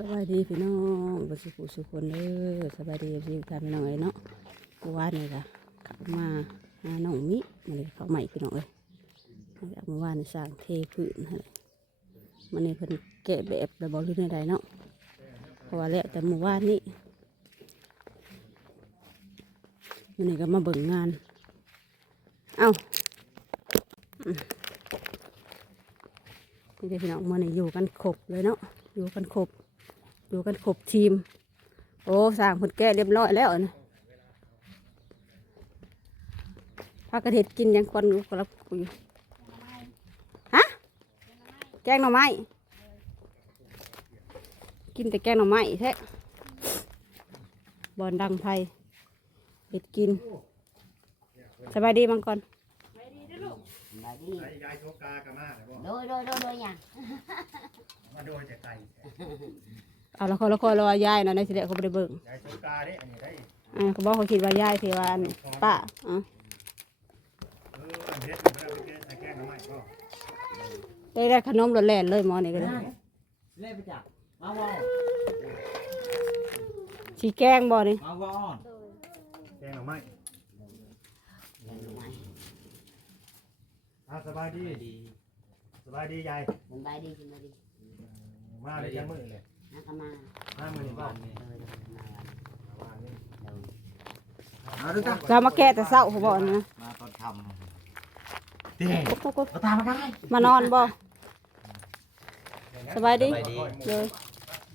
สบายดีพี่น้องบสุขสุขคนเด้อสบายดีพี่ท่านพี่น้องเอ้ยเนาะกูว่านี่ล่ะเข้ามาหาน้องมิมาเลยเขาใหม่พี่น้องเอ้ยเมื่อวานนี่สร้างเทพื้นให้มันนี่เพิ่นแกะแบบระบบหรือในใดเนาะเพราะว่าแล้วแต่เมื่อวานนี้มันนี่ก็มาเบิ่งงานเอ้านี่พี่น้องมันนี่อยู่กันครบเลยเนาะอยู่กันครบทีมโอ้สร้างผลแก้เรียบร้อยแล้วนะพากระเทศกินยังคนอยู่กับกูอยู่ฮะแกงหน่อไม้กินแต่แกงหน่อไม้แท้บอนดังไฟเห็ดกินสบายดีมังกรบายดี ยายโชกากามาเลยบ่ โดยอย่าง มาโดยจะไก่ เอาละครรอยายนะในสิเดเขาไปเบิ่ง ยายโชกาเด้อันนี้ได้ เขาบอกเขาคิดว่ายายที่ว่าป้าอันเด็ดมันเอาไปแกงน้ำมันก็ ได้ขนมรสแล่นเลยหมอนี่ก็ได้ เล่นไปจับมาวอ ชีแกงบ่นี่ มาวอ แกงน้ำมันสบายดีสบายดียาย สบายดี มาเลยยังมือเลย นักมา มามือนี่บ่ เอาดูจ้ะ เรามาแก้แต่เศร้าเขาบอกนะ มาตอนทำเด็ก กุ๊ก มาตามมาได้ มานอนบ่สบายดีเลย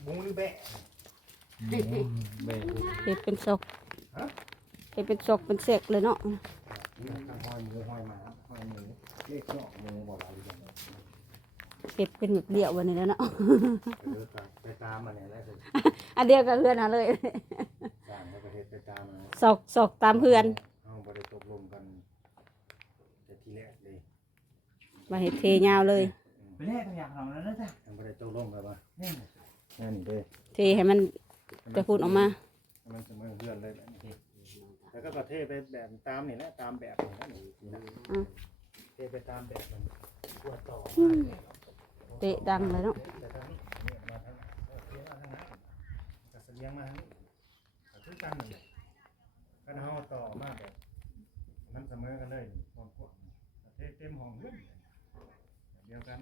บุ้งหรือแบะ เบร เห็ดเป็นศกเห็ดเป็นศกเป็นเสกเลยเนาะ ห้อยมือห้อยหมาห้อยมือเลขเนาะมือบอกเราดีจัง เห็ดเป็นแบบเดี่ยววันนี้แล้วเนาะ ไปตามมาเนี่ยแล้วสิ อันเดียวกับเพื่อนหาเลย สร้างในประเทศไปตามมา ศกตามเพื่อน เอาบริตกลงกันแต่ทีแรกเลย มาเห็ดเทยาวเลย ไปเล่นตัวอย่างของเราแล้วจ้ะ ยังบริตกลงเลยป่ะ นี่ นั่นนี่เด้ เทให้มันจะพูดออกมา มันเสมอเพื่อนเลยแล้วก็ประเทศไปแบบตามนี่แหละตามแบบนี่นะเทไปตามแบบมันปวดต่อ เตะดังเลยเนาะ แต่ทางนี้มาทางเลี้ยงมาทางนั้นกระเสียงมาทางนี้คือกันนั่นแหละกันเฮาต่อมาแบบมันเสมอกันเลยความกว้างประเทศเต็มห้องเพื่อนเดียวกัน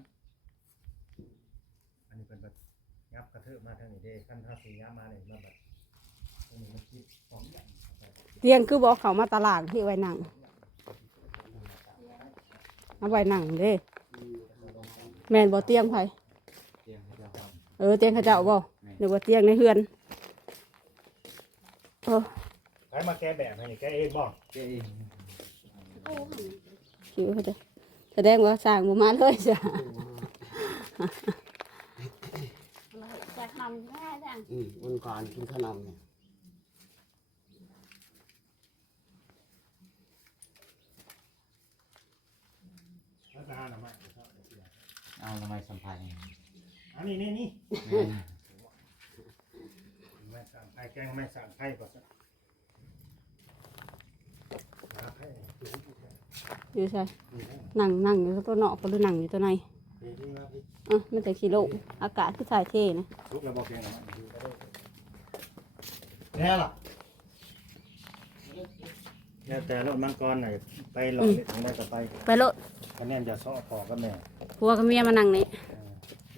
อันนี้เป็นแบบงับกระเทอะมาทางนี้เด้ขั้นท่าสีงับมาเลยมาแบบตรงนี้มันคิดของใหญ่ เตียงคือบอกเขามาตลาดที่ไว้นั่งเอาไว้นั่งเด้แม่นบ่เตียงไผ เตียงให้เราท เตียงเขาเจ้าบ่หรือว่าเตียงในเฮือนโอ้ ใครมาแก้แบบให้นี่แก้เองบ่ ำเจ๊เอง คิวเขาจะแสดงว่าสร้างบ่มาเลยจ้ะ จะทำแค่จัง วันก่อนกินขนมเนี่ย แล้วจะหาหน่อไม้ เอาทำไมสัมพันธ์ อันนี้นี่แม่สั่งไข่แกงแม่สั่งไข่ก่อนสัก อยู่ใช่นั่งอยู่ตัวนอกก็หรือนั่งอยู่ตัวในมันแต่ขี้โลกอากาศคือถ่ายเทนะ ลุกแล้วบอกแกงหน่อไม้ แน่หรอ แล้วแต่รถมังกรหน่อยไปหลอกทางใดก็ไป ไปโลด คะแนนจะซ้อพอกับแม่ ผัวกับเมียมานั่งนี่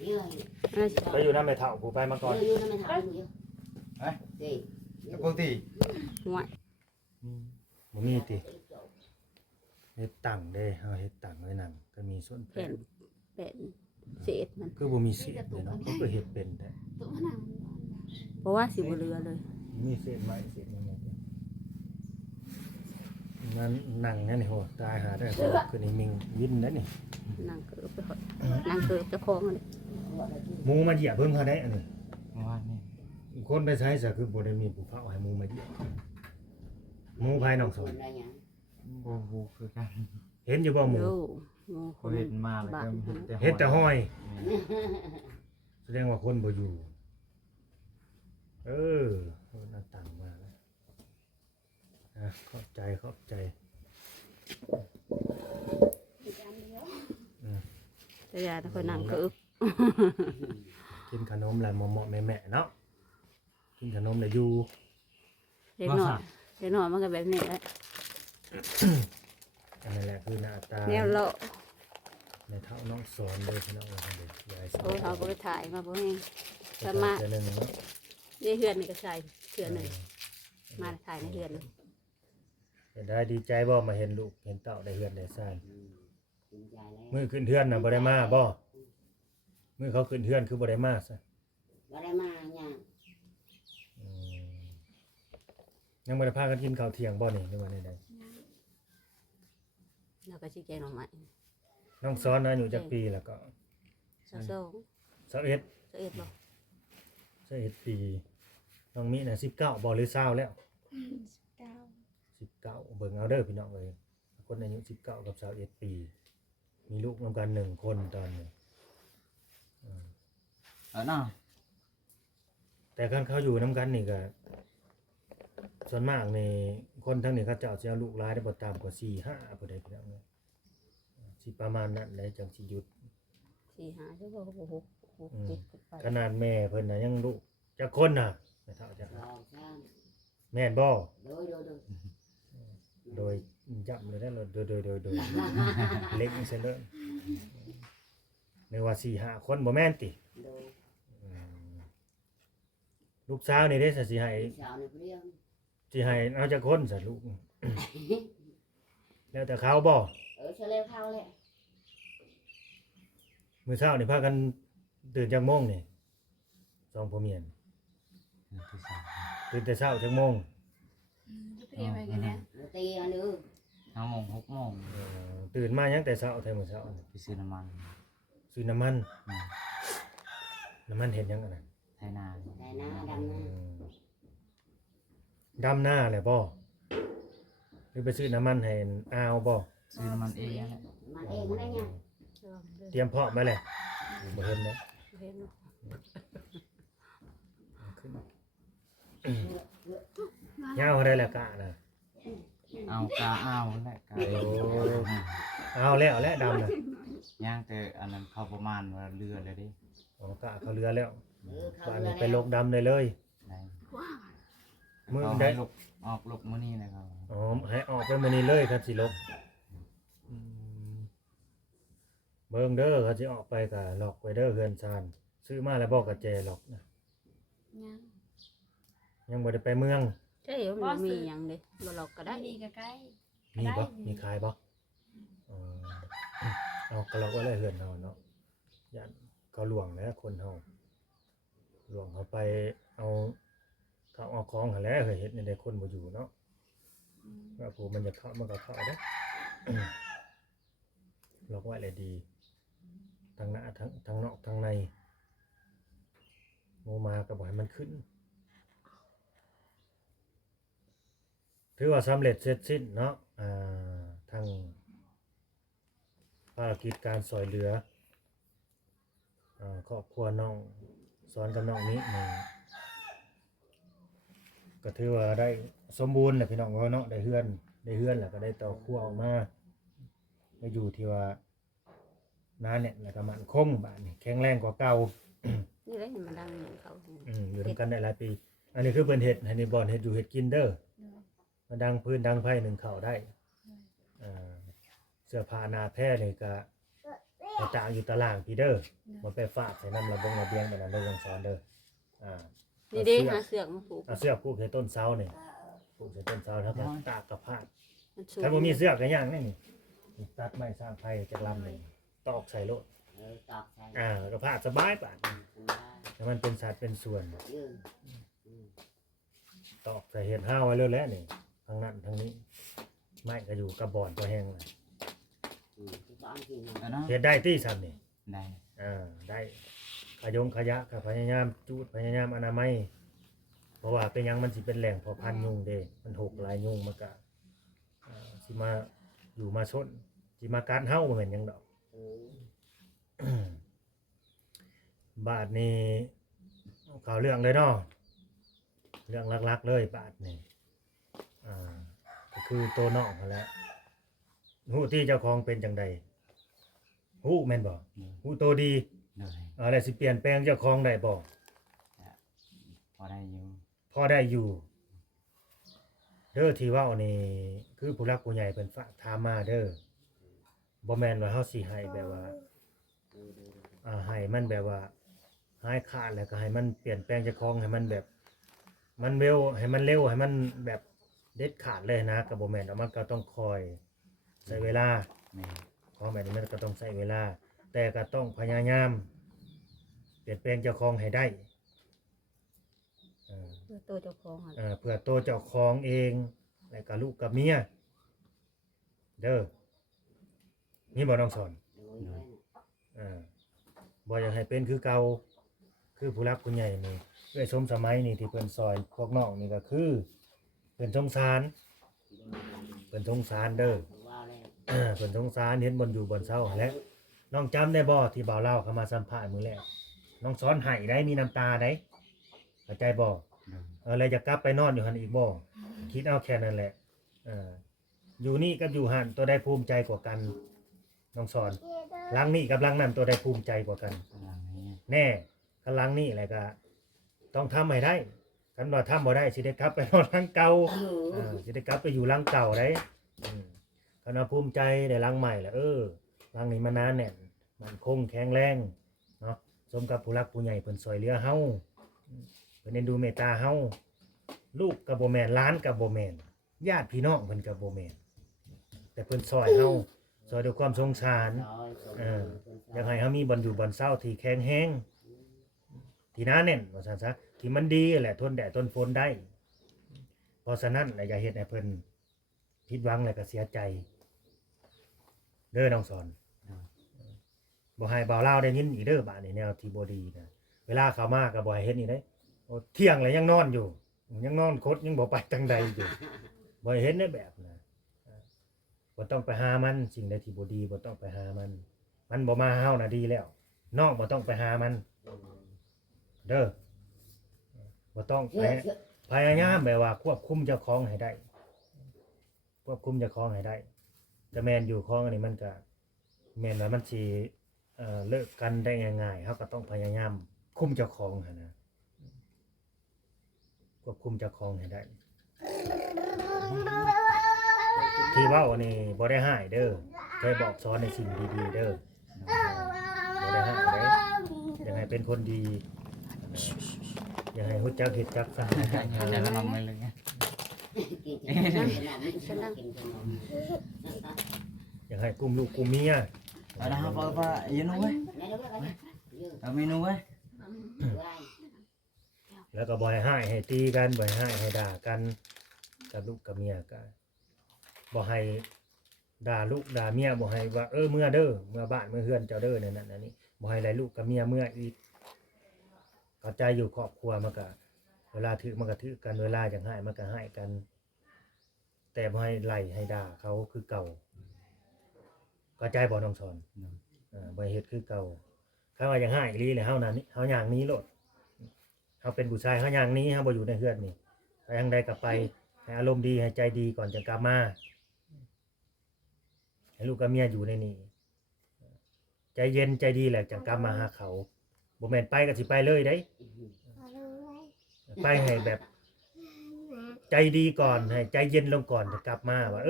เยอะ ไปอยู่น้ำไม่เท่าผู้ไปมังกร เยอะไม่ทำเยอะเด็ก ตะโกนตี ห่วย มันมีติเฮ็ดตังเด้เฮาเฮ็ดตังไว้นั่งก็มีส่วนแป เป็นเศษมัน คือบ่มีเศษเลยเนาะก็เฮ็ดเป็นแต่ ตัวมันนั่ง เพราะว่าสิบ่เหลือเลย มีเศษไม้เศษยังไงนั่นนั่งนั่นนี่โหตายหาได้คือนี่มิงวินนั่นนี่ นั่งเกิบไปหดนั่งเกิบจะคล้องเลย หมูมาเหยียบเพิ่งเขาได้อันนี้ เมื่อวานนี่ คนไปใช้ซะคือบ่ได้มีผู้เฝ้าให้หมูมาเหยียบหมูภายนอกสวน อะไรอย่าง โอ้โหคือกัน เห็นอยู่บ่หมู โย่โง่ค คน น เห็นมาเลย บ้า ก็ เฮ็ดแต่ห้อย แสดงว่าคนบ่อยู่หน้าต่างมาแล้วขอบใจแต่ยาถ้าคนนั่งเกิบ โอเค กินขนมแล้วเหมาะๆแม่ๆเนาะกินขนมแล้วอยู่ เล็กน้อยเล็กน้อยมันก็แบบนี้แหละ อันนั้นแหละคือหน้าตา แนวเลาะ ในเท่าน้องสอนเลยพี่น้องเด็กยายสอน โอ้เขาก็ไปถ่ายมาบ่แห้ง สมาเดือนหนึงเนาะ นี่เฮือนนี่ก็ใส่เฮือนหนึ่งมาถ่ายในเฮือนนึง เห็นได้ดีใจบ่มาเห็นลูกเห็นเต่าได้เฮือนได้ซ่าน กินยาแล้ว มื้อขึ้นเฮือนน่ะบ่ได้มาบ่มื้อเขาขึ้นเฮือนคือบ่ได้มาซะ บ่ได้มาย่าง อืมยังบ่ได้พากันกินข้าวเที่ยงบ่นี่หรือว่าใด แล้วก็ชี้แจงออกมา ๆน้องสอนอายุจักปีแล้วก็ 22 21 21บ่ 21ปีน้องมิน่ะ19บ่หรือ20แล้ว 19เบิ่งเอาเด้อพี่น้องเอ้ยคนอายุ19กับ21ปีมีลูกนำกัน1คนตอนนี้ เนาะ แต่คันเขาอยู่นำกันนี่ก็ส่วนมากนี่คนทั้งนี้เขาเจ้าสิเอาลูกหลายได้บ่ต่ำกว่า4 5ผู้ใดพี่น้องเอ้ยสิประมาณนั้นได้จังสิหยุด 4 5ชั่วโมงก็6 7ขึ้นไป ขนาดแม่เพิ่นน่ะยังลูกจักคนน่ะแม่เฒ่าจัก รอข้าง แม่นบ่ โดย โดยย้ำเลยได้โดยเล็กนี่เสียเลยนึกว่า4 5คนบ่แม่นติ โดย อืมลูกสาวนี่เด้ซะสิให้ สาวในเรื่อง สิให้เอาจักคนซะลูกแล้วแต่เขาบ่ เฉลยเข้าเลย มื้อเช้านี่พากันตื่นจักโมงนี่สองผัวเมียน ที่สาม ตื่นแต่เช้าจักโมง ตีอันนึง 5 โมง 6 โมง ตื่นมายังแต่เช้าแท้มื้อเช้านี่ ไปซื้อน้ำมัน ซื้อน้ำมัน อืม น้ำมันเห็นยังอันนั้น ไทยนา แต่หน้าดำหน้า ดำหน้าแหละบ่หรือไปซื้อน้ำมันให้อาวบ่ ซื้อน้ำมันเองนั่นแหละ มันเองได้ไง เตรียมพร้อมมาแหละบ่เห็นนะ เห็น ขึ้นยาวได้แล้วกะนะ เอากาเอาแหละกา โอ้เอาแล้วและดำน่ะ ย่างแต่อันนั้นเข้าประมาณว่าเรือเลยดิ อ๋อกะเขาเรือแล้ว เขา บ้าน เรื นี้ อ ไปลกดำได้เลย ได้ มือ เอา ได้ ให้ลูกออกลูกมื้อนี้นะครับ อ๋อให้ออกไปมื้อนี้เลยครับสิลกเบิ่งเด้อเขาสิออกไปก็ล็อกไว้เด้อเฮือนซานซื้อมาแล้วบอกกับแจล็อกนะยังบ่ได้ไปเมือง ใช่มันมีหยังเด้บ่หลอกก็ได้ ดีใกล้ มีบ่มีขายบ่อ๋อเอากระล็อกไว้เลยเฮือนเฮาเนาะย่านเขาหลวงแล้วคนเฮาหลวงเขาไปเอาเขาเอาของหั่นแหล้วเคยเฮ็ดในได้คนบ่อยู่เนาะว่าผู้มันจะเข้ามันก็เข้าเด้อ ล็อกไว้เลยดีทั้งหน้าทั้งนอกทั้งในโมมาก็บ่ให้มันขึ้นถือว่าสำเร็จเสร็จสิ้นเนาะทั้งภารกิจการสอยเหลือครอบครัวน้องสอนกับน้องนี้นี่ก็ถือว่าได้สมบูรณ์นะพี่น้องเนาะได้เฮือนแล้วก็ได้ต่อครัวออกมาก็อยู่ที่ว่าน้าเนี่ยแล้วก็มันคงบ้านนี่แข็งแรงกว่าเก่า นี่แหละมันดังอย่างเขา อยู่ด้วยกันได้หลายปี อันนี้คือเพิ่นเฮ็ดให้นี่บ่อนเฮ็ดอยู่เฮ็ดกินเด้อมาดังพื้นดังไผหนึ่งเข้าได้เสื้อผ้าหน้าแพร่นี่ก็กระจายอยู่ตารางพี่เด้อบ่ไปฝากใส่น้ำระเบียงแบบนั้นเด้อวงสอนเด้อนี่เด้หาเสือกมาผูก เอาเสื้อผูกใส่ต้นเสานี่ผูกใส่ต้นเสาแล้วก็ตากกับผ้า มันสูง ถ้าบ่มีเสื้อก็ย่างนี่นี่ตัดไม้สร้างไผจากลำนี่ตอกใส่โลด ตอกใส่ แล้วก็ผ้าสบายปานให้มันเป็นสัดเป็นส่วน ยืน ตอกใส่เห็ดห้าวไว้เลยแล้วนี่ทางนั้นทางนี้ไม่ก็อยู่กระบอนตัวแห้งเลย ตอนกิน เอาเนาะ เห็ดได้ที่ซ้ำนี่ ได้ ได้ขยะก็พยายามจูดพยายามอนามัยเพราะว่าเป็นหยังมันสิเป็นแหล่งเพาะพันธุ์ยุงเด้มันหกหลายยุงมันก็สิมาอยู่มาชนสิมาการเฮาบ่แม่นหยังดอก บาทนี้ข่าวเรื่องเลยเนาะเรื่องลักๆเลยบาทนี่ก็คือตัวน้องนั่นแหละฮู้ที่เจ้าของเป็นจังใดฮู้แม่นบ่ฮู้ตัวดี โดย แล้วสิเปลี่ยนแปลงเจ้าของได้บ่ พอได้อยู่ พอได้อยู่เด้อที่เว้านี่คือผู้หลักผู้ใหญ่เพิ่นฝากถามมาเด้อบ่แม่นว่าเฮาสิให้แบบว่าให้มันแบบว่าหายขาดแล้วก็ให้มันเปลี่ยนแปลงเจ้าของให้มันแบบมันเร็วให้มันเร็วให้มันแบบเด็ดขาดเลยนะก็บ่แม่นว่ามันก็ต้องคอยใช้เวลา แม่ ของแบบนี้มันก็ต้องใช้เวลาแต่ก็ต้องพยายามเปลี่ยนแปลงเจ้าของให้ได้ เพื่อตัวเจ้าของหั่น เพื่อตัวเจ้าของเองและก็ลูกกับเมียเด้อนี่บ่ต้องสอน โดยไว้น่ะ บ่อยากให้เป็นคือเก่าคือผู้รักผู้ใหญ่นี่เอ้ยสมสมัยนี่ที่เพิ่นซอยพวกน้องนี่ก็คือเพิ่นสงสารเพิ่นสงสารเด้อ ว่าแล้ว เพิ่นสงสารเห็นบนอยู่บนเศร้าและน้องจำได้บ่ที่บ่าวเล่าเข้ามาสัมภาษณ์มื้อแรกน้องสอนให้ได้มีน้ำตาได้เข้าใจบ่ โดย แล้วจะกลับไปนอนอยู่หั่นอีกบ่คิดเอาแค่นั้นแหละอยู่นี่กับอยู่หั่นตัวใดภูมิใจกว่ากันน้องสอนหลังนี้กับหลังนั้นตัวใดภูมิใจกว่ากัน กำลังนี้ แน่กำลังนี่แหละก็ต้องทำให้ได้คันว่าทำบ่ได้สิได้กลับไปนอนหลังเก่าสิได้กลับไปอยู่หลังเก่าได้คันว่าภูมิใจได้หลังใหม่ล่ะหลังนี้มันนานแน่นมันคงแข็งแรงเนาะสมกับผู้รักผู้ใหญ่เพิ่นช่วยเหลือเฮาเพิ่นเอ็นดูเมตตาเฮาลูกก็บ่แม่นหลานก็บ่แม่นญาติพี่น้องเพิ่นก็บ่แม่นแต่เพิ่นช่วยเฮาช่วยด้วยความสงสาร อยากให้เขามีบ่อนอยู่บ่อนเศร้าที่แข็งแรงที่หน้าแน่นว่าซั่นซะที่มันดีแหละทนแดดทนฝนได้เพราะฉะนั้นอย่าเฮ็ดให้เพิ่นผิดหวังแล้วก็เสียใจเด้อน้องสอนบ่ให้บ่าวลาวได้ยินอีกเด้อบาดนี้แนวที่บ่ดีนะเวลาเขามาก็บ่ให้เฮ็ดนี่เด้โอ้เที่ยงแล้วยังนอนอยู่ยังนอนคดยังบ่ไปทางใดอยู่บ่ให้เฮ็ดในแบบนะบ่ต้องไปหามันสิ่งใดที่บ่ดีบ่ต้องไปหามันบ่มาเฮาน่ะดีแล้วน้องบ่ต้องไปหามันเด้อบ่ต้องไปพยายามแบบว่าควบคุมเจ้าของให้ได้ควบคุมเจ้าของให้ได้แต่แม่นอยู่ของอันนี้มันก็แม่นว่ามันสิเลิกกันได้ง่ายๆเฮาก็ต้องพยายามคุมเจ้าของหั่นนะควบคุมเจ้าของให้ได้ที่เว้านี่บ่ได้ให้เด้อเคยบอกสอนในสิ่งดีๆเด้อบ่ได้ให้เด้ออยากให้เป็นคนดีอยากให้รู้จักเฮ็ดจักสั่ง จะลองไปเลย กินขนมกินขนม อยากให้กุมลูกกุมเมีย เอาละครับว่ายืนไว้ ไหนเดี๋ยวไปยืน เอาเมนูไว้ ไว้ แล้วก็บ่ให้ตีกันบ่ให้ด่ากันกับลูกกับเมียก็บ่ให้ด่าลูกด่าเมียบ่ให้ว่าเมื่อเด้อเมื่อบ้านเมื่อเฮือนเจ้าเด้อนั่นนั่นนี่บ่ให้ไล่ลูกกับเมียเมื่ออีกเข้าใจอยู่ครอบครัวมันก็เวลาถือมันก็ถือกันเวลาจังให้มันก็ให้กัน แต่บ่ให้ไล่ให้ด่าเขาคือเก่าเข้าใจบ่น้องสอนบ่ให้เฮ็ดคือเก่าถ้าว่าจังให้อีหลีแล้วเฮานั่นนี่เฮาย่างหนี้โลดเฮาเป็นผู้ชายเฮาย่างหนี้เฮาบ่อยู่ในเฮือนนี่ไปทางใดก็ไปให้อารมณ์ดีให้ใจดีก่อนจะกลับมาให้ลูกกับเมียอยู่ในนี้ใจเย็นใจดีแหละจังกลับมาหาเขาบ่แม่นไปก็สิไปเลยได้ไปให้แบบใจดีก่อนให้ใจเย็นลงก่อนจะกลับมาว่า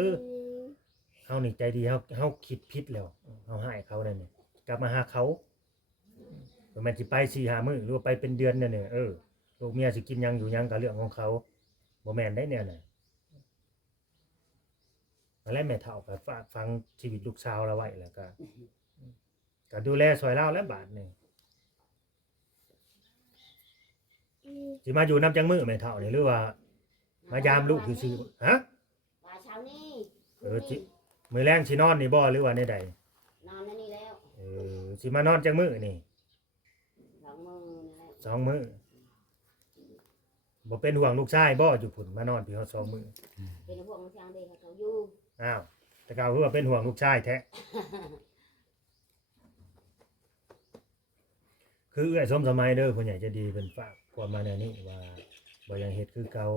เฮานี่ใจดีเฮาคิดผิดแล้วเฮาให้เขานั่นนี่กลับมาหาเขาบ่แม่นสิไป 4-5 มื้อหรือว่าไปเป็นเดือนนั่นนี่ลูกเมียสิกินหยังอยู่หยังก็เรื่องของเขาบ่แม่นได้แนวน่ะแล้วแม่เฒ่าก็ฝากฟังชีวิตลูกสาวเราไว้แล้วก็ดูแลช่วยเราแล้วบาดนี่สิมาอยู่นำจังมื้อแม่เฒ่านี่หรือว่ามายามลูกซื่อๆฮะ ว่าเช้านี้ มื้อแรงสินอนนี่บ่หรือว่าในใด นอนนั่นนี่แล้ว สิมานอนจังมื้อนี่ 2 มื้อนี่แหละ 2 มื้อบ่เป็นห่วงลูกชายบ่อยู่พุ่นมานอนพี่เฮา2 มื้อ เป็นพวกมันช่างเด็กเขาอยู่ อ้าวแต่กล่าวคือว่าเป็นห่วงลูกชายแท้คือเอื้อยสมสมัยเด้อผู้ใหญ่ใจะดีเพิ่นฝากความมาแนวนี้ว่าบ่ยังเฮ็ดคือเก่า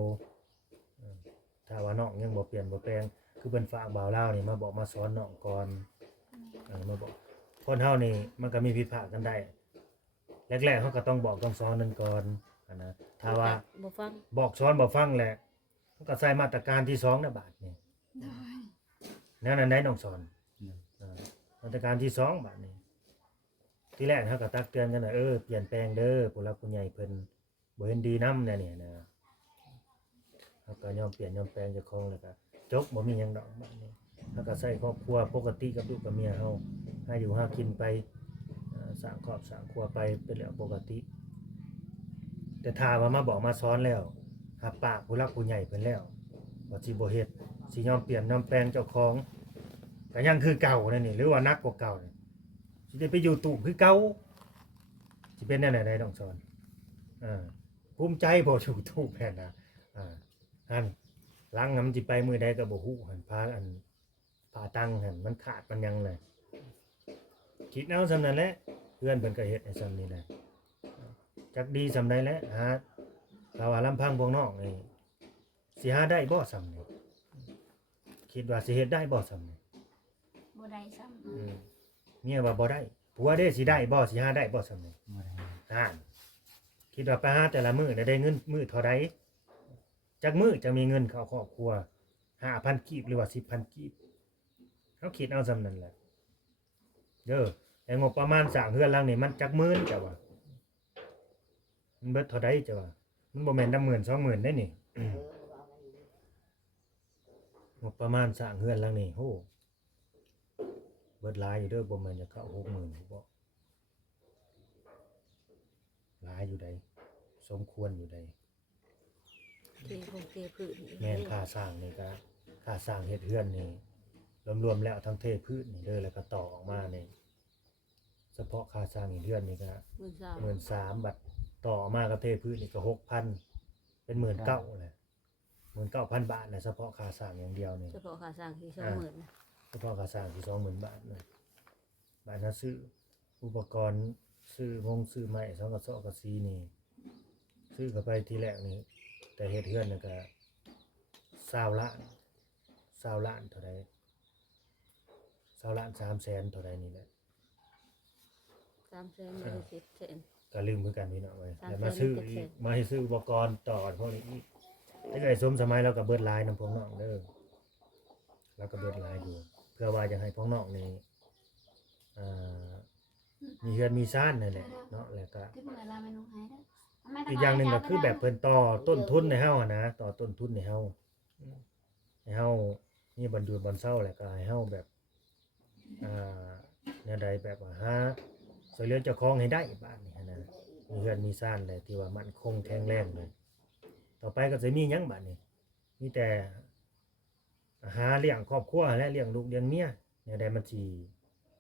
ถ้าว่าน้องยังบ่เปลี่ยนบ่แปลงคือเพิ่นฝากบ่าวลาวนี่มาบอกมาสอนน้องก่อนมาบอกคนเฮานี่มันก็มีผิดพลาดกันได้ แรกๆเขาก็ต้องบอกต้องสอนนั่นก่อนนะถ้าว่า บ่ฟัง บอกสอนบ่ฟังแหละเขาก็ใส่มาตรการที่2นะบาดนี้นั่นได้น้องสอนมาตรการที่2บาดนี้ที่แรกเขาก็ตักเตือนกันน่ะเปลี่ยนแปลงเด้อผู้หลักผู้ใหญ่เพิ่นบ่เห็นดีนำเนี่ยนะเขาก็ยอมเปลี่ยนยอมแปลงเจ้าของแล้วก็จบบ่มีหยังดอกบาดนี้เขาก็ใส่ครอบครัวปกติกับลูกกับเมียเฮาให้อยู่หากินไปสร้างครอบสร้างครัวไปเป็นเรื่องปกติแต่ถ้าว่ามาบอกมาสอนแล้วหับปากผู้หลักผู้ใหญ่เพิ่นแล้วว่าสิบ่เฮ็ดสิยอมเปลี่ยนยอมแปลงเจ้าของก็ยังคือเก่านั่นนี่หรือว่านักกว่าเก่านี่สิได้ไปอยู่ตู่คือเก่าสิเป็นแนวไหนได้น้องสอนภูมิใจบ่อยู่ตู่แม่นน่ะหั่นหลังมันสิไปมื้อใดก็บ่ฮู้หั่นพาตังหั่นมันขาดมันยังเลยคิดเอาซำนั้นแหละเพื่อนเพิ่นก็เฮ็ดให้ซำนี้แหละจักดีซำใดแหละถ้าว่าลำพังพวกน้องนี่สิหาได้บ่ซำนี้คิดว่าสิเฮ็ดได้บ่ซำนี้ บ่ได้ซ้ำ เมียว่าบ่ได้ผัวเด้สิได้บ่สิหาได้บ่ซำนี้ บ่ได้ คิดว่าไปหาแต่ละมื้อได้เงินมื้อเท่าใดจักมื้อจะมีเงินเข้าครอบครัว 5,000 กีบหรือว่า 10,000 กีบเขาคิดเอาซำนั้นแหละเด้อแต่งบประมาณสร้างเรือนหลังนี่มันจักหมื่นจ้ะว่ามันเบิดเท่าใดจ้ะว่ามันบ่แม่น10,000 20,000ได้นี่ งบประมาณสร้างเรือนหลังนี่โหเบิดหลายอยู่เด้อบ่แม่นจะเข้า 60,000 บ่หลายอยู่ใดสมควรอยู่ใด เทพงเทพืช แม่นค่าสร้างนี่ก็ค่าสร้างเฮ็ดเรือนนี่รวมๆแล้วทั้งเทพื้นนี่เด้อแล้วก็ต่อออกมานี่เฉพาะค่าสร้างเฮ็ดเรือนนี่ก็ 13,000 บาทต่อออกมาก็เทพื้นนี่ก็ 6,000 เป็น 19,000 แหละ 19,000 บาทนะเฉพาะค่าสร้างอย่างเดียวนี่ เฉพาะค่าสร้างที่20,000นะ เฉพาะค่าสร้างที่ 20,000 บาทนะบาทนั้นซื้ออุปกรณ์ซื้อไม้สังกะสอกะสีนี่ซื้อเข้าไปทีแรกนี่แต่เฮ็ดเรือนนี่ก็20 ล้าน20 ล้านเท่าใด20 ล้าน3แสนเท่าใดนี่แหละ 300,000บ่ได้10,000 ก็ลืมเหมือนกันพี่น้องเอ้ย 300,000 แล้วมาซื้ออีกมาให้ซื้ออุปกรณ์ต่อพวกนี้อีกถ้าเกิดสมสมัยเราก็เบิดหลายนำพวกน้องเด้อเราก็เบิดหลายอยู่เพื่อว่าจะให้พวกน้องนี่มีเฮือนมีซ่านนั่นแหละเนาะแล้วก็ ที่เมื่อเราไม่ลงหายได้ อีกอย่างหนึงก็คือแบบเพิ่นต่อต้นทุนให้เฮาอะนะต่อต้นทุนให้เฮานี่บ่อยู่บ่เซาแหละก็ให้เฮาแบบแนวใดแบบว่าหาช่วยเหลือเจ้าของให้ได้บ้านนี่หั้นนะมีเฮือนมีซ่านเลยที่ว่ามั่นคงแข็งแรงเลยต่อไปก็สิมีหยังบัดนี้มีแต่หาเลี้ยงครอบครัวและเลี้ยงลูกเลี้ยงเมียแนวใดมันสิ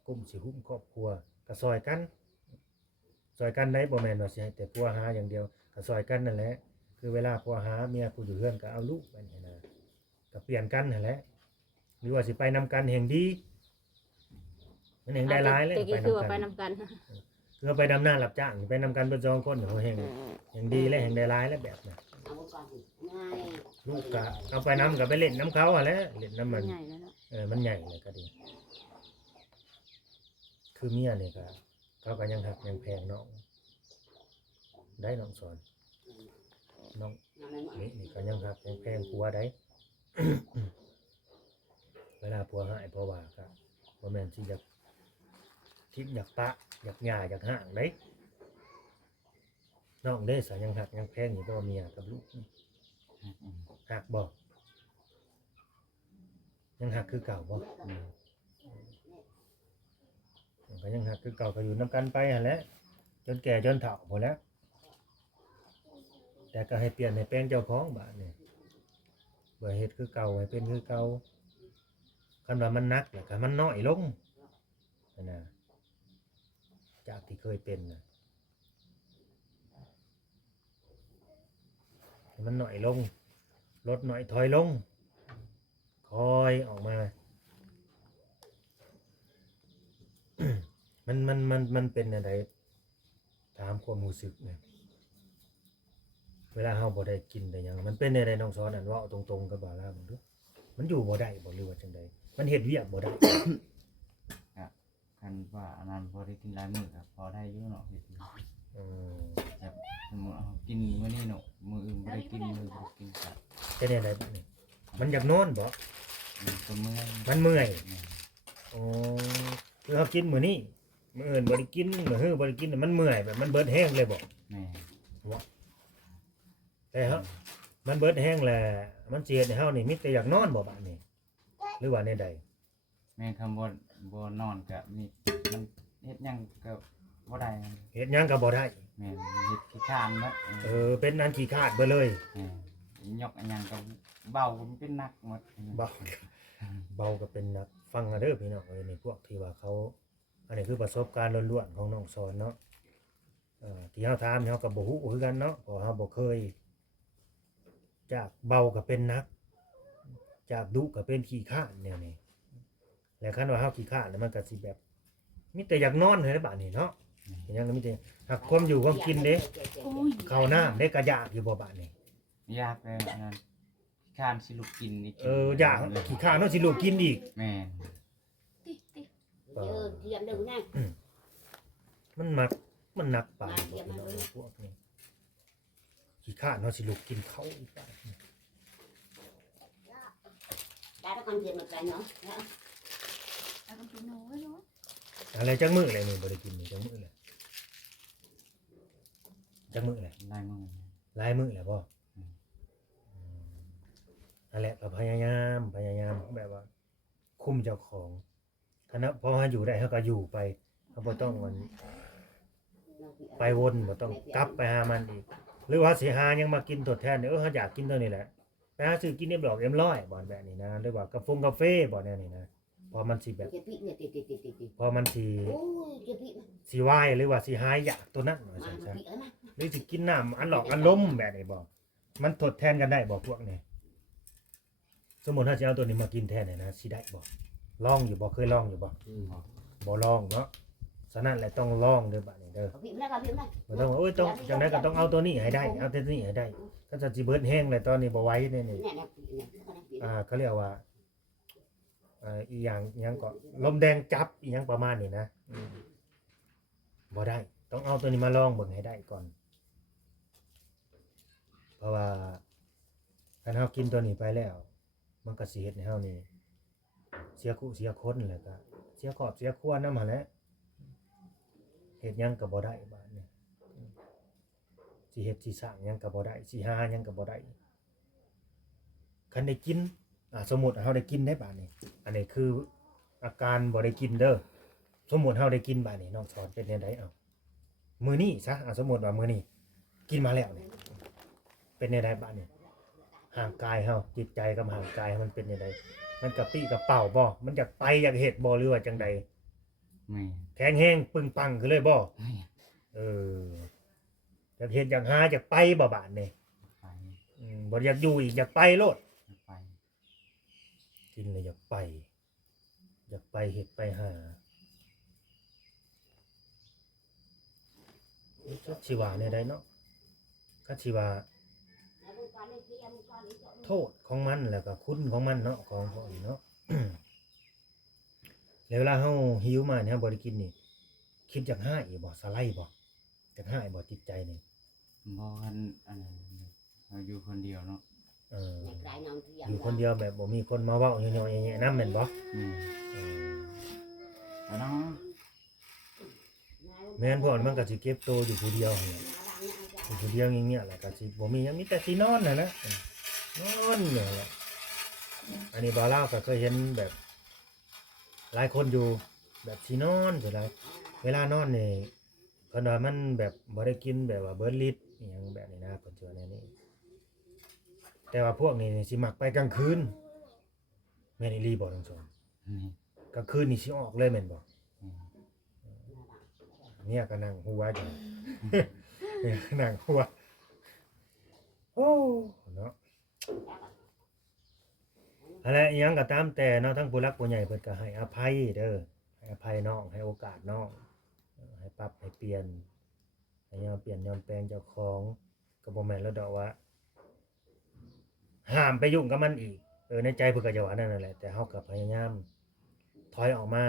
กุ้มสิหุ้มครอบครัวก็ซอยกันได้บ่แม่นว่าสิให้แต่ผัวหาอย่างเดียวก็ซอยกันนั่นแหละคือเวลาผัวหาเมียผู้อยู่เฮือนก็เอาลูกไปนี่นะก็เปลี่ยนกันนั่นแหละหรือว่าสิไปนำกันแห่งดีมันแห่งได้หลายเลย แต่กี้คือว่าไปนำกัน คือไปดำหน้ารับจ้างไปนำกันเป็น2 คนเขาแห่งดีและแห่งได้หลายและแบบนั้น เอาไว้ก่อนง่าย ลูกก็เอาไปนำก็ไปเล่นน้ำเขาอ่ะแหละเล่นน้ำมัน ใหญ่แล้วเนาะ มันใหญ่เลยก็ดีคือเมียนี่ก็เขาก็ยังหักยังแพงน้องได้น้องสอนน้อง นี่ก็ยังหักยังแพงผัวได้ เวลาผัวหายเพราะว่าก็บ่แม่นสิอยากทิพย์อยากปะอยากหย่าอยากห่างได้น้องได้สายยังหักยังแพงอยู่บ่เมียกับลูกหักบ่ยังหักคือเก่าบ่ก็ยังหักคือเก่าก็อยู่นำกันไปหั่นแหละจนแก่จนเฒ่าหมดแล้ว แต่ก็ให้เปลี่ยนให้แปลงเจ้าของบาดนี่บ่เฮ็ดคือเก่าให้เป็นคือเก่าคันว่ามันหนักแล้วก็มันน้อยลงนั่นน่ะจากที่เคยเป็นน่ะให้มันน้อยลงลดน้อยถอยลงคอยออกมา มันเป็นอะไรถามความรู้สึกเนี่ยเวลาเฮาบ่ได้กินได้หยังมันเป็นอะไรน้องสอนอันเว้าตรงๆกับบ่าวลาวมันดูมันอยู่บ่ได้บ่หรือว่าจังไดมันเฮ็ดเวียกบ่ได้ คันว่าอันนั้นพอได้กินหลายมื้อก็พอได้อยู่เนาะเฮ็ดอยู่ อืม แบบสมมุติเอากินมื้อนี้เนาะมื้ออื่นบ่ได้กินมื้อบ่ได้กินก็ เป็นยังไงบัดนี้มันอยากนอนบ่ มันก็เมื่อย มันเมื่อย แม่น อ๋อคือเขากินมื้อนี้มื้ออื่นบ่ได้กินมื้อฮื้อบ่ได้กินมันเมื่อยแบบมันเบิดแห้งเลยบ่ แม่น แต่ฮะมันเบิดแห้งแล้วมันสิเฮ็ดให้เฮานี่มีแต่อยากนอนบ่บัดนี้หรือว่าแนวใด แม่นคำบ่นอนก็มีมันเฮ็ดหยังก็บ่ได้ เฮ็ดหยังก็บ่ได้ แม่นมันเฮ็ดขี้คร้านหมด เป็นอันขี้คร้าดเบิดเลย แม่นยกอันหยังก็เบาก็มันเป็นหนักหมด เบาเบาก็เป็นหนักฟังเอาเด้อพี่น้องเอ้ยนี่พวกที่ว่าเขาอันนี้คือประสบการณ์ล้วนๆของน้องสอนเนาะที่เฮาถามเฮาก็บ่ฮู้คือกันเนาะเพราะเฮาบ่เคยจากเบาก็เป็นหนัก จากดุก็เป็นขี้คร้านแนวนี้แล้วคันว่าเฮาขี้คร้านแล้วมันก็สิแบบมีแต่อยากนอนเลยบัดนี้เนาะเห็นยังมีแต่หักความอยู่ความกินเด้ข้าวน้ำได้ก็อยากอยู่บ่บัดนี้ ยากเลยอันนั้นขี้คร้านสิลุกกินอีก อยากขี้คร้านเนาะสิลูกกินอีก แม่น เจอเทียมดึงง่าย มันหนักไปบ่พี่น้องพวกนี้ขี้คร้านเนาะสิลูกกินข้าวอีกบัดนี้ ได้แล้วคนเทียมมาไกลเนาะ อะไรจักมื้อเลยนี่บ่ได้กินนี่จักมื้อเลยจักมื้อเลย ได้มื้อ หลายมื้อแล้วบ่นั่นแหละก็พยายามแบบว่า คุมเจ้าของคณะพอหาอยู่ได้เฮาก็อยู่ไปเฮาบ่ต้องมันไปวนบ่ต้องกลับไปหามันอีก หรือว่าสิหายังมากินทดแทนเฮาอยากกินตัวนี้แหละไปหาซื้อกินเอ็มดอกเอ็มร้อยบ่แบบนี้นะหรือว่ากาแฟบ่แนวนี้นะพอมันสิแบบ เจ็บปีเนี่ยติด พอมันสิ โอ้ยเจ็บปี สิวายหรือว่าสิหายอยากตัวนั้นว่า มา ซั่น ปีแล้วนะ หรือสิกินน้ำอันหลอกอันล้มแบบนี้บ่มันทดแทนกันได้บ่พวกนี้สมมุติถ้าจะเอาตัวนี้มากินแทนเนี่ยนะสิได้บ่ลองอยู่บ่เคยลองอยู่บ่บ่ลองเนาะฉะนั้นแหละต้องลองเด้อบัดนี้เด้อ ปีแล้วก็ปีแล้ว บ่ต้องว่าโอ้ยต้องจังได๋ก็ต้องเอาตัวนี้ให้ได้เอาตัวนี้ให้ได้ก็จะสิเบิดแห้งเลยตอนนี้บ่ไหวนี่ เนี่ยปีเนี่ยปี เขาเรียกว่าอีหยังก็ลมแดงจับอีหยังประมาณนี้นะบ่ได้ต้องเอาตัวนี้มาลองเบิ่งให้ได้ก่อน เพราะว่าคันเฮากินตัวนี้ไปแล้ว มันก็สิเฮ็ดให้เฮานี่เสียคู่เสียคนแล้วก็เสียครอบเสียครัวนำหั่นแหละเฮ็ดหยังก็บ่ได้บาดนี้สิเฮ็ดสิสร้างหยังก็บ่ได้สิหาหยังก็บ่ได้คันได้กินสมมุติเฮาได้กินได้บาดนี้อันนี้คืออาการบ่ได้กินเด้อสมมุติเฮาได้กินบาดนี้น้องสอนเป็นจังไดเอามื้อนี้ซะสมมุติว่ามื้อนี้กินมาแล้วนี่ เป็นในใดบ้านเนี่ยห่างกายเฮาจิตใจกับห่างกายมันเป็นในใดมันกระปี้กระเป๋าบ่มันอยากไปอยากเฮ็ดบ่หรือว่าจังใด แม่น แข็งแห้งปึงปังคือเลยบ่ แม่น อยากเฮ็ดอยากหาอยากไปบ่บาดนี่ ไป บ่อยากอยู่อีกอยากไปโลด ไป กินแล้วอยากไปเฮ็ดไปหาจักสิว่าในใดเนาะก็สิว่าโทษของมันแล้วก็คุณของมันเนาะของพวกนี้เนาะ แล้วเวลาเฮาหิวมาเนี่ยบ่ได้กินนี่คิดอยากหาอีกบ่สไลด์บ่อยากหาอีกบ่จิตใจนี่ บ่คันอันนั้นเราอยู่คนเดียวเนาะ อยู่คนเดียวแบบบ่มีคนมาเว้าย่อยๆแย่ๆนำแม่นบ่ แล้วน้อง แม่นพวกมันก็สิเก็บโตวอยู่ผู้เดียวนี่อยู่ผู้เดียวอย่างเงี้ยแหละก็สิบ่มีหยังมีแต่สินอนน่ะนะนอนเนี่ยแหละอันนี้บ่าวลาวก็เคยเห็นแบบหลายคนอยู่แบบสินอนจังได๋เวลานอนนี่เพิ่นว่ามันแบบบ่ได้กินแบบว่าเบิดฤทธิ์อีหยังแบบนี้นะเพิ่นว่าแนวนี้แต่ว่าพวกนี้สิมักไปกลางคืนแม่นอีหลีบ่ทั้งสอง นี่ กลางคืนนี่สิออกเลยแม่นบ่เนี่ยก็นั่งหัวอยู่ เนี่ยก็นั่งหัวโอ้เนาะอะไรอิหยังก็ตามแต่เนาะทั้งผู้รักผู้ใหญ่เพิ่นก็ให้อภัยเด้อให้อภัยน้องให้โอกาสน้องให้ปรับให้เปลี่ยนให้ยอมเปลี่ยนยอมแปลงเจ้าของก็บ่แม่นแล้วดอกว่าห้ามไปยุ่งกับมันอีกในใจเพิ่นก็จะว่านั่นแหละแต่เฮาก็พยายามถอยออกมา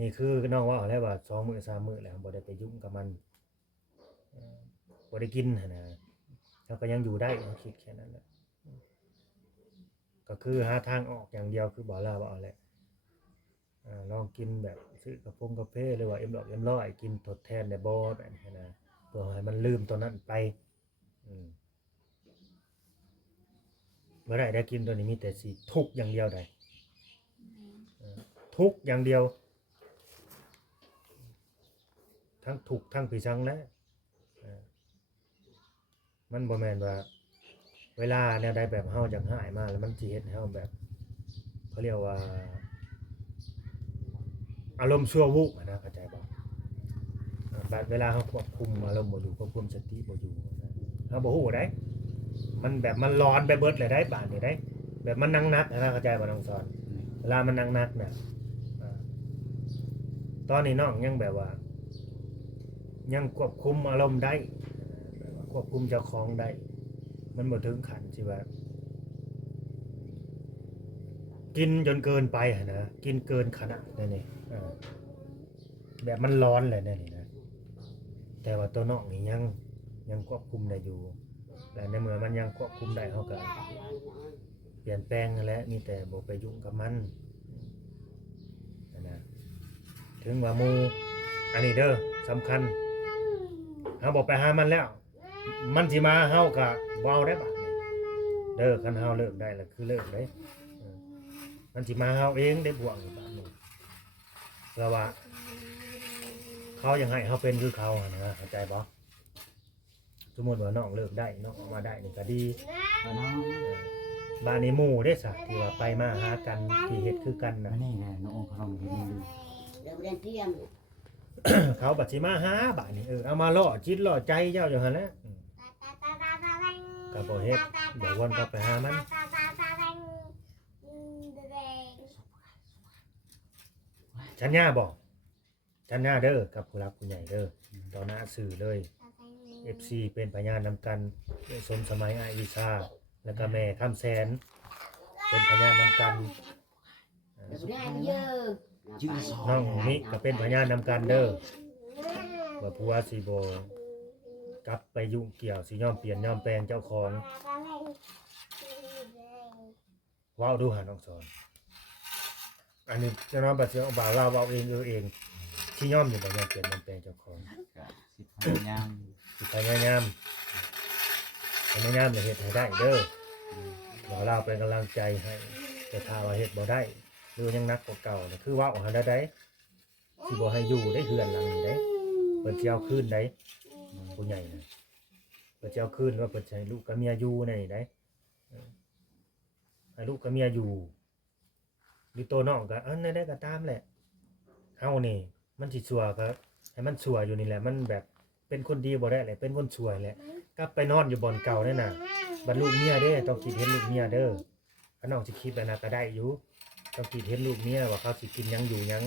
นี่คือน้องว่าเอาแล้วว่า2 มื้อ 3 มื้อแล้วบ่ได้ไปยุ่งกับมัน บ่ได้กินหั่นนะเราก็ยังอยู่ได้เราคิดแค่นั้นแหละก็คือหาทางออกอย่างเดียวคือบ่ล่าว่าเอาแหละลองกินแบบซื้อกาแฟหรือว่าเอ็มร้อยกินทดแทนได้บ่แบบนี้นะเพื่อให้มันลืมตัวนั้นไปเมื่อไหร่ได้กินตัวนี้มีแต่สิทุกข์อย่างเดียวได้ทุกข์อย่างเดียวทั้งทุกข์ทั้งผีชังนะมันบ่แม่นว่าเวลาแนวใดแบบเฮาอยากหายมาแล้วมันสิเฮ็ดให้เฮาแบบเขาเรียกว่าอารมณ์ชั่ววูบนะเข้าใจบ่บัดเวลาเฮาควบคุมอารมณ์บ่อยู่ควบคุมสติบ่อยู่เฮาบ่ฮู้ได้มันแบบมันร้อนไปเบิดเลยได้บาดนี่ได้แบบมันนักๆนะเข้าใจบ่น้องสอนเวลามันนักๆน่ะตอนนี้น้องยังแบบว่ายังควบคุมอารมณ์ได้ควบคุมเจ้าของได้มันบ่ถึงขั้นที่ว่ากินจนเกินไปนะกินเกินขนาดนั่นนี่แบบมันร้อนเลยนั่นนี่นะแต่ว่าตัวน้องนี่ยังควบคุมได้อยู่และในเมื่อมันยังควบคุมได้เขาก็เปลี่ยนแปลงแล้วมีแต่บ่ไปยุ่งกับมันนะถึงว่าหมู่อันนี้เด้อสำคัญเฮาบ่ไปหามันแล้วมันสิมาเฮาก็บ่เอาได้บัดนี้เด้อคันเฮาเลิกได้แล้วคือเลิกเด้มันสิมาเฮาเองได้บ่วงบัดนี้เพราะว่าเขายังให้เฮาเป็นคือเขานะเข้าใจบ่สมมุติว่าน้องเลิกได้น้องออกมาได้นี่ก็ดีบ้านนี้หมู่ได้ซะที่ว่าไปมาหากันที่เฮ็ดคือกันน่ะ นี่ไงน้องขนมที่นี่ดู เดี๋ยวเรียนเที่ยง เขาบัดสิมาหาบ้านนี้เอามาล่อจิตล่อใจเจ้าอยู่หั่นแหละก็บ่เฮ็ดบ่วนกลับไปหามันชัญญาบอกชัญญาเด้อกับผู้รักผู้ใหญ่เด้อต่อหน้าสื่อเลย FC เป็นพยานนำกันสมสมัยอาอิชาแล้วก็แม่คำแสนเป็นพยานนำกัน เดี๋ยวเรียนเยอะ น้องมิก็เป็นพยานนำกันเด้อว่าผัวสิบ่กลับไปยุ่งเกี่ยวสิยอมเปลี่ยนยอมแปลงเจ้าของว้าวดูหาน้องสอนอันนี้เจ้าน้องบัดเสียงบ่าวเราเว้าเองที่ยอมอยู่บ่ยอมเปลี่ยนยอมแปลงเจ้าของ ก็สิพยายาม สิพยายามอย่าเฮ็ดให้ได้เด้อบ่าวเราเป็นกำลังใจให้แต่ถ้าว่าเฮ็ดบ่ได้หรือยังหนักกว่าเก่านี่คือเว้าหาได้สิบ่ให้อยู่ได้เฮือนหลังนี้ได้เพิ่นสิเอาคืนได้ผู้ใหญ่น่ะเพิ่นสิเอาคืนว่าเพิ่นสิให้ลูกกับเมียอยู่ในนี้ได้ให้ลูกกับเมียอยู่หรือตัวน้องก็อันนั้นได้ก็ตามแหละเฮานี่มันสิชั่วก็ให้มันชั่วอยู่นี่แหละมันแบบเป็นคนดีบ่ได้แหละเป็นคนชั่วแหละกลับไปนอนอยู่บ่อนเก่านั่นน่ะบัดลูกเมียเด้ต้องคิดเห็นลูกเมียเด้อถ้าน้องสิคิดแบบนั้นก็ได้อยู่ต้องคิดเห็นลูกเมียว่าเขาสิกินหยังอยู่หยัง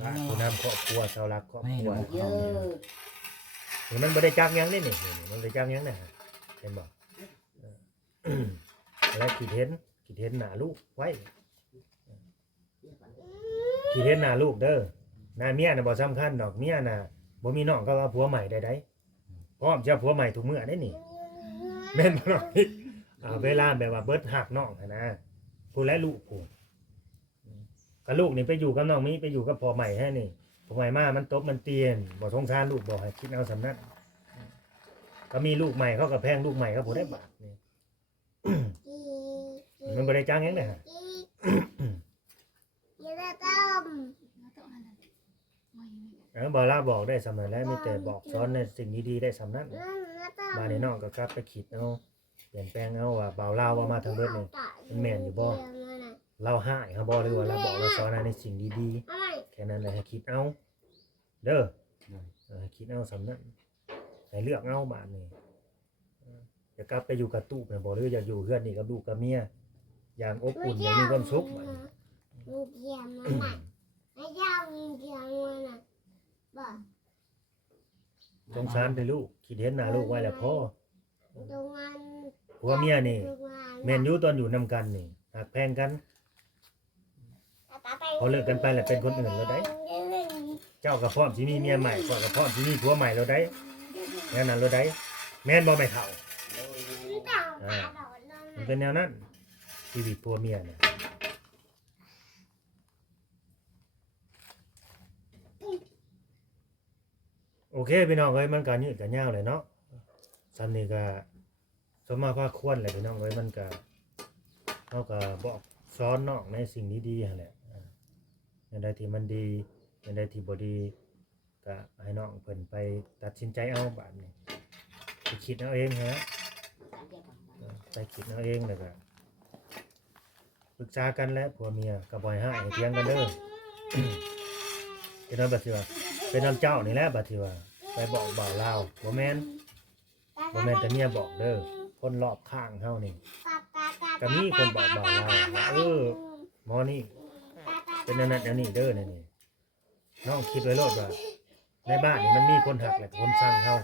ขาดผู้นำครอบครัวเสาหลักครอบครัว เยอะ มันบ่ได้จักหยังนี่มันบ่ได้จักหยังนะเห็นบ่แล้วคิดเห็นหน้าลูกไว้คิดเห็นหน้าลูกเด้อหน้าเมียน่ะบ่สำคัญดอกเมียน่ะบ่มีน้องก็เอาผัวใหม่ได้พร้อมจะผัวใหม่ทุกมื้อได้นี่แม่นบ่น้องเวลาแบบว่าเบิดหักน้องนะผู้และลูกผู้ก็ลูกนี่ไปอยู่กับน้องมีไปอยู่กับพ่อใหม่แท้นี่พ่อใหม่มามันตบมันเตียนบ่สงสารลูกบ่ให้คิดเอาสำนั้นก็มีลูกใหม่เขาก็แพงลูกใหม่เขาบ่ได้บาทนี่มันบ่ได้จังหยังเด้อบ่ล่าบอกได้สำนั้นแล้วมีแต่บอกสอนในสิ่งดีๆได้สำนั้นมาในน้องก็กลับไปคิดเอาเปลี่ยนแปลงเอาว่าบ่าวลาวว่ามาทางเบิดนี่มันแม่นอยู่บ่เราหายเขาบ่หรือว่าเราบอกเราสอนในสิ่งดีๆแค่นั้นแหละให้คิดเอาเด้อคิดเอาสำนั้นให้เลือกเอาบาดนี่จะกลับไปอยู่กับตู้แม่บ่หรืออยากอยู่เฮือนนี่กับลูกกับเมียอย่างอบอุ่นอย่างมีความสุขบัดสงสารแต่ลูกคิดเห็นหน้าลูกไว้แล้วพ่อผัวเมียนี่แม่นอยู่ตอนอยู่นำกันนี่หักแพงกันพอเลิกกันไปแล้วเป็นคนอื่นแล้วได้เจ้ากับพร้อมสิมีเมียใหม่ข้อยกับพร้อมสิมีผัวใหม่แล้วได้ แนวนั้นเลยได้แม่นบ่ไม่เท่า โดย มันเป็นแนวนั้นชีวิตผัวเมียเนี่ยโอเคพี่น้องเอ้ยมันก็ยืดก็ยาวเลยเนาะซ้ำนี่ก็สมมาพาควรแหละพี่น้องเอ้ยมันก็เฮาก็บอกสอนน้องในสิ่งดีๆหั่นแหละอย่างใดที่มันดีอย่างใดที่บ่ดีก็ให้น้องเพิ่นไปตัดสินใจเอาบาดนี้ไปคิดเอาเองฮะไปคิดเอาเองแล้วก็ปรึกษากันแล้วผัวเมียก็บ่ให้ให้เถียงกันเด้อ เป็นน้อยบัดสิว่าเป็นน้ำเจ้านี่แหละบัดสิว่าไปบอกบ่าวลาวบ่แม่นแต่เมียบอกเด้อคนรอบข้างเฮานี่ก็มีคนบอกบ่าวลาวว่าหมอนี่เป็นอันนั้นอันนี้เด้อนี่น้องคิดไว้โลดว่าในบ้านนี่มันมีคนหักและคนสร้างเฮา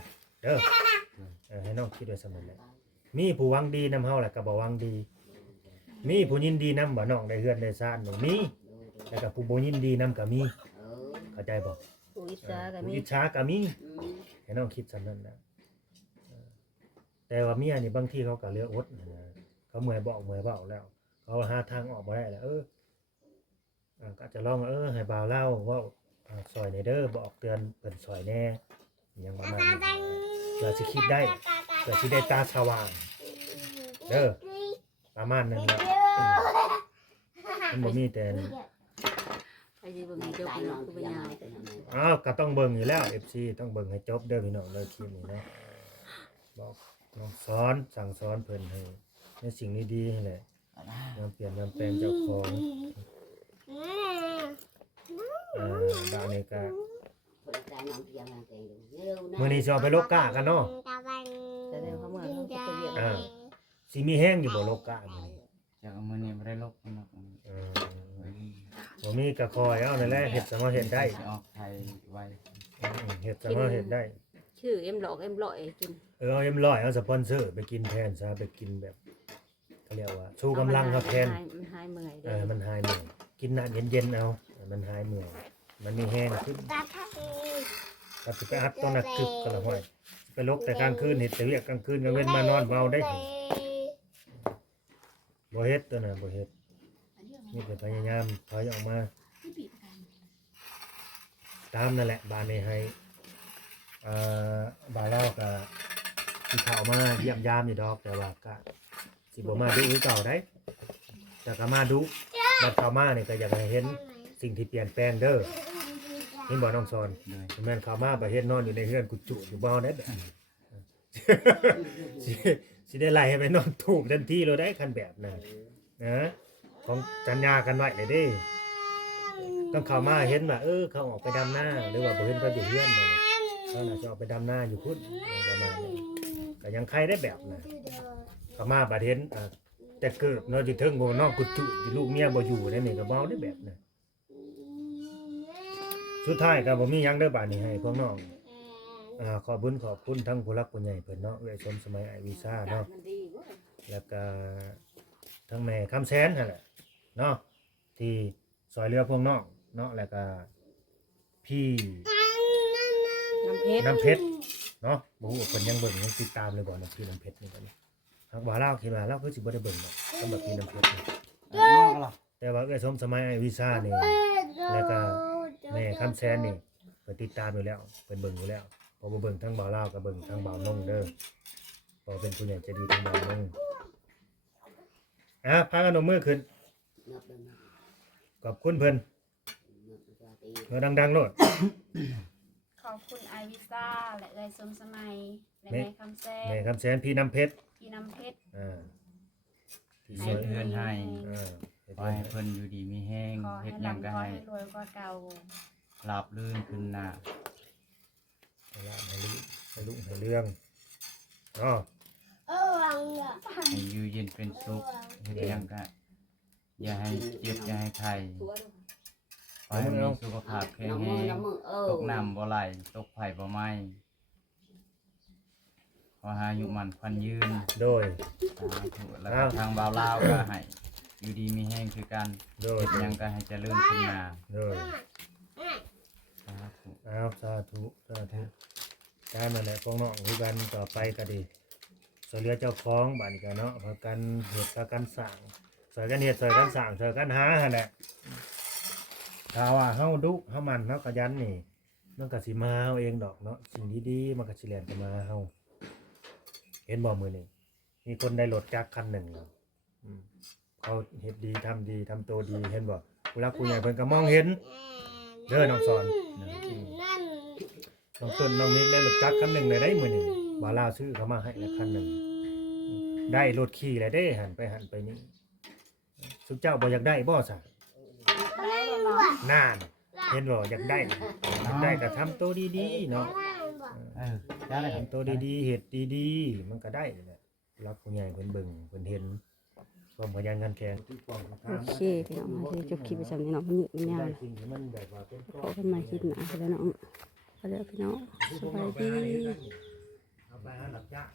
เด้อให้น้องคิดไว้เสมอแหละมีผู้หวังดีนำเฮาแหละก็บ่หวังดีมีผู้ยินดีนำบ่น้องได้เฮือนได้ซ่านนี่มีแล้วก็ผู้บ่ยินดีนำก็มีเข้าใจบ่ ผู้อิจฉาก็ ผู้ มี อิจฉาก็มีให้น้องคิดซั่นนั้นนะแต่ว่าเมียนี่บางทีเขาก็เหลืออดนะเขาเมื่อยบอกเมื่อยเว้าแล้วเขาหาทางออกบ่ได้แล้วก็จะลองให้บ่าวเล่าเว้าซอยในเด้อบอกเตือนเพิ่นซอยแน่อิหยังประมาณนี้เพื่อสิคิดได้เพื่อสิได้ตาสว่างเด้อประมาณนั้นแหละมันบ่มีแต่ ไปสิเบิ่งให้จบเนาะคือบ่ยาว ก็ต้องเบิ่งอยู่แล้ว FC ต้องเบิ่งให้จบเด้อพี่น้องเลยคลิปนี้เนาะบอกน้องสอนสั่งสอนเพิ่นให้ในสิ่งดีๆนี่แหละนำเปลี่ยนนำแปลงเจ้าของบ้านนี้ก็มื้อนี้สิเอาไปโลกกากันเนาะ แต่เดี๋ยวเขาเมื่อเขาจะไปเรียก สิมีแห้งอยู่บ่โลกกามื้อนี้ จากมื้อนี้บ่ได้ลบเนาะ บ่มีก็คอยเอานั่นแหละเฮ็ดสมอเฮ็ดได้ ออกไทยไว้ เฮ็ดสมอเฮ็ดได้ ชื่อเอ็มหลอกเอ็มลอยกิน เอาเอ็มร้อยเอาสปอนเซอร์ไปกินแทนซะไปกินแบบเขาเรียกว่าชูกำลังเขาแทน มันหายเมื่อยเด้อ มันหายเมื่อยกินน้ำเย็นๆเอามันหายเมื่อยมันมีแห้งขึ้นถ้าสิไปอัดตอนนักกึกก็ละห้อยไปลกแต่กลางคืนเฮ็ดแต่เวียกกลางคืนก็เว้นมานอนเมาได้บ่เฮ็ดตัวน่ะบ่เฮ็ดนี่ก็พยายามถอยออกมาตามนั่นแหละบ้านนี้ให้บ่าวเล่าก็สิเข้ามาเยี่ยมยามอยู่ดอกแต่ว่าก็สิบ่มาดูคือเก่าได้แต่ก็มาดูบัดเข้ามานี่ก็อยากให้เห็นสิ่งที่เปลี่ยนแปลงเด้อเห็นบ่น้องสอน โดย แม่นเข้ามาบ่เฮ็ดนอนอยู่ในเรือนกุจุอยู่บ่ได้แบบสิได้ไล่ให้ไปนอนถูกทันทีเลยได้คันแบบนั้นนะของสัญญากันไว้เลยเด้ต้องเข้ามาเห็นว่าเขาออกไปดำนาหรือว่าบ่เห็นเขาอยู่เรือนเลยเขาน่าจะออกไปดำนาอยู่พุ่นประมาณนี้ก็ยังใครได้แบบน่ะเข้ามาบ่เห็นแต่เกิดเนาะอยู่เทิงโงนอกกุจุอยู่ลูกเมียบ่อยู่ได้นี่ก็บ่ได้แบบน่ะสุดท้ายก็บ่มีหยังเด้อบาดนี้ให้พวกน้องขอบคุณทั้งผู้รักผู้ใหญ่เพิ่นเนาะเอ้ยสมสมัยไอวีซ่าเนาะแล้วก็ทั้งแม่คำแสนนั่นแหละเนาะที่ซอยเรือพวกน้องเนาะแล้วก็พี่ น้ำเพชร น้ำเพชรเนาะบ่ฮู้ว่าเพิ่นยังเบิ่งยังติดตามเลยบ่เนาะพี่น้ำเพชรนี่ก็นี่ฮักว่าเราคิดว่าเราคือสิบ่ได้เบิ่งดอกสำหรับพี่น้ำเพชรนี่ ออกล่ะ แต่ว่าเอ้ยสมสมัยไอวีซ่านี่แล้วก็แม่คำแสนนี่เพิ่นติดตามอยู่แล้วเพิ่นเบิ่งอยู่แล้วพอบ่เบิ่งทั้งบ่าวลาวก็เบิ่งทั้งบ่าวนงเด้อพอเป็นผู้ใหญ่ใจดีทั้งบ่าวนงพากันเอามือขึ้นขอบคุณเพิ่นเอาดังๆโลด ขอบคุณไอวิซ่าและเอยสมสมัยและแม่คำแซ่ แม่คำแสนพี่น้ำเพชร พี่น้ำเพชร ที่ ให้ สวย เพื่อนให้ เฮ็ด ขอให้เพิ่นอยู่ดีมีแห้ง ขอ เฮ็ ให้ ดหยังก็ ลำขอ ให้ ให้รวยกว่าเก่า ราบรื่นขึ้นหน้า ให้ลุงให้เรื่องเนาะ ให้อยู่เย็นเป็นสุขเฮ็ดหยังก็อย่าให้เจ็บอย่าให้ไข้ขอให้มีสุขภาพแข็งแรงตกน้ำบ่ไหลตกไผ่บ่ไหม้ขอหาอยู่มันควันยืน โดย สาธุแล้วก็ทางบ่าวลาวก็ให้อยู่ดีมีแห้งคือกัน โดย เฮ็ดหยังก็ให้เจริญขึ้นมา โดย สาธุ เอาสาธุ ตามนั่นแหละพวกน้องคือกันต่อไปก็ดีสวยเหลือเจ้าของบ้านนี้ก็เนาะพากันเฮ็ดพากันสร้างสวยกันเฮ็ดสวยกันสร้างสวยกันหาหั่นแหละถ้าว่าเฮาดุเฮามันเฮาขยันนี่มันก็สิมาเฮาเองดอกเนาะสิ่งดีๆมันก็สิแล่นเข้ามาเฮาเห็นบ่มื้อนี้มีคนได้รถจักรคันหนึ่งแล้วเขาเฮ็ดดีทำดีทำตัวดีเห็นบ่ผู้รักผู้ใหญ่เพิ่นก็มองเห็นเด้อน้องสอนน้องต้นน้องมิกได้รถจักรคันหนึ่งเลยได้มื้อนี้บ่าวลาวซื้อเขามาให้แล้วคันหนึ่งได้รถขี่แล้วเด้หันไปนี่สุเจ้าบ่อยากได้บ่ซะนานเห็นบ่อยากได้ก็ทำตัวดีๆเนาะ ได้เลย ทำตัวดีๆเฮ็ดดีๆมันก็ได้แหละรักผู้ใหญ่เพิ่นเบิ่งเพิ่นเห็นความขยันขันแข็ง โอเคพี่น้องมาที่จบคลิปไปสำนี้น้องมันยืดมันยาว ได้ เลย สิ่งที่มันแบบว่าเป็น พบกันใหม่คลิปหน้าไปแล้วน้องไปแล้วพี่น้องสบายดี เอาไปหาหลักจ้าง